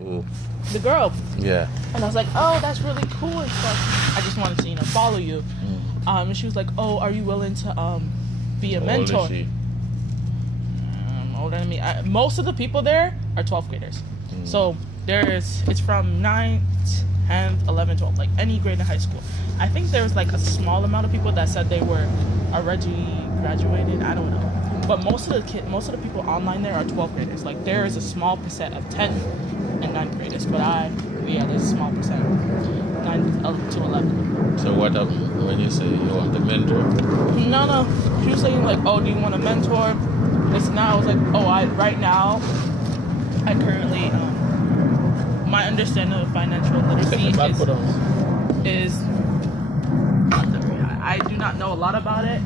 Ooh. The girl. Yeah. And I was like, oh, that's really cool and stuff. I just wanted to, follow you. And she was like, oh, are you willing to be a mentor? How old is she? Older than me. Most of the people there are 12th graders. So it's from 9th, 10th, 11th, 12th, like any grade in high school. I think there was like a small amount of people that said they were already graduated. I don't know. But most of the people online there are 12th graders. Like there is a small percent of 10th and 9th graders. But there's a small percent, 9 to 11. So what happened when you say you want a mentor? No. She was saying like, oh, do you want a mentor? This now I was like, oh, right now, I currently, my understanding of financial literacy is I do not know a lot about it,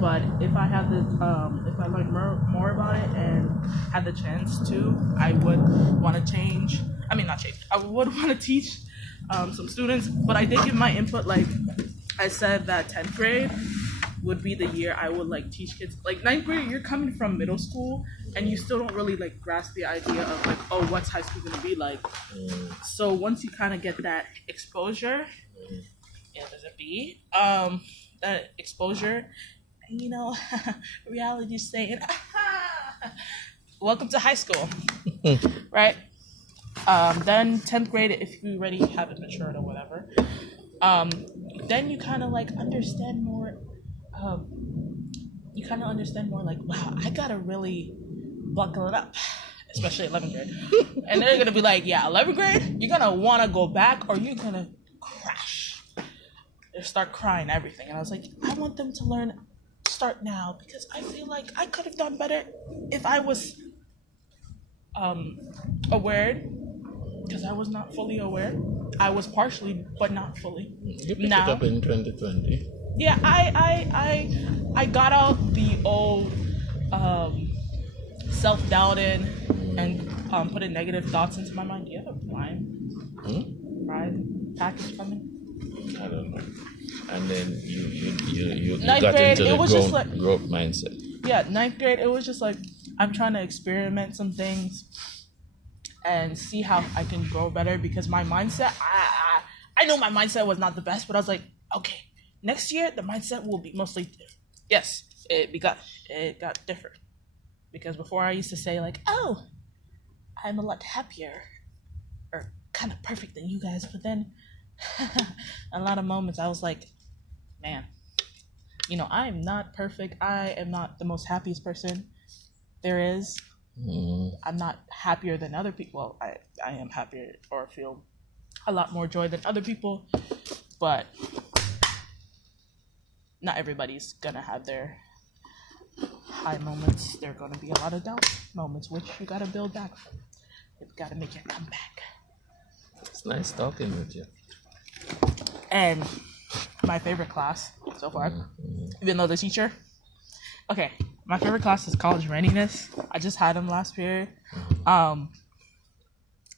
but if I have if I learn more about it and had the chance to, I would want to change. I mean, not change. I would want to teach some students, but I did give my input. Like I said that 10th grade would be the year I would like teach kids. Like 9th grade, you're coming from middle school and you still don't really like grasp the idea of like, oh, what's high school gonna be like? So once you kind of get that exposure, there's a B, that exposure, reality's saying, welcome to high school, right? Then 10th grade, if you already haven't matured or whatever, then you kind of like understand more. You kind of understand more like, wow, I gotta really buckle it up, especially 11th grade. And they're gonna be like, yeah, 11th grade, you're gonna want to go back or you're gonna crash. They start crying, everything. And I was like, I want them to start now, because I feel like I could have done better if I was aware, because I was not fully aware. I was partially, but not fully. You picked it up in 2020. Yeah, I got out the old self-doubting and putting negative thoughts into my mind. Do you have a Prime package coming? I don't know. And then you Ninth got grade, into it was just like growth mindset. Yeah, 9th grade, it was just like I'm trying to experiment some things and see how I can grow better, because my mindset, I know my mindset was not the best, but I was like, okay, next year the mindset will be mostly different. Yes, it got different, because before I used to say like, oh, I'm a lot happier or kind of perfect than you guys, but then a lot of moments I was like, man, I am not perfect. I am not the most happiest person there is. I'm not happier than other people. Well, I am happier or feel a lot more joy than other people, but not everybody's gonna have their high moments. There are gonna be a lot of down moments, which you gotta build back from. You've gotta make your comeback. It's nice talking with you. And my favorite class so far, even though the teacher, okay, my favorite class is college readiness. I just had him last period.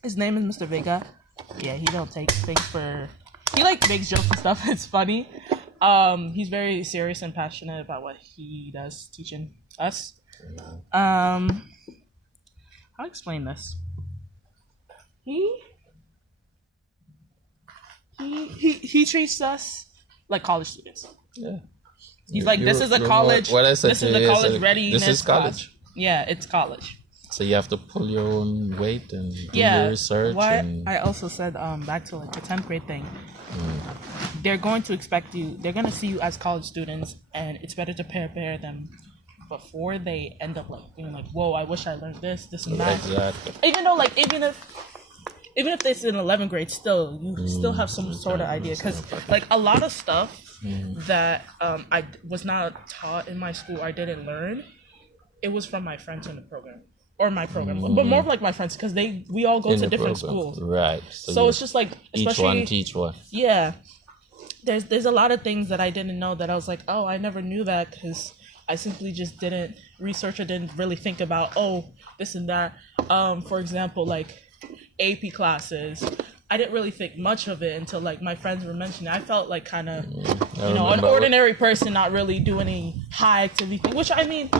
His name is Mr. Vega. Yeah, he don't take things for, he like makes jokes and stuff. It's funny. He's very serious and passionate about what he does teaching us. I'll explain this. He treats us like college students. Yeah. He's like, this is a college. What I said this is a college readiness. This is college. Class. Yeah, it's college. So you have to pull your own weight and do your research. I also said back to like the 10th grade thing. They're going to expect you. They're going to see you as college students, and it's better to prepare them before they end up like being like, whoa, I wish I learned this, and that. Exactly. Even though like even if this is in 11th grade, still you still have some sort of idea, because like a lot of stuff that I was not taught in my school, I didn't learn. It was from my friends in the program. Or my program, but more of like my friends, because we all go to different schools, right? So it's just like, each one teach one. Yeah, there's a lot of things that I didn't know that I was like, oh, I never knew that, because I simply just didn't research or didn't really think about this and that. For example, like AP classes, I didn't really think much of it until like my friends were mentioning it. I felt like kind of an ordinary person, not really doing any high activity thing, which I mean,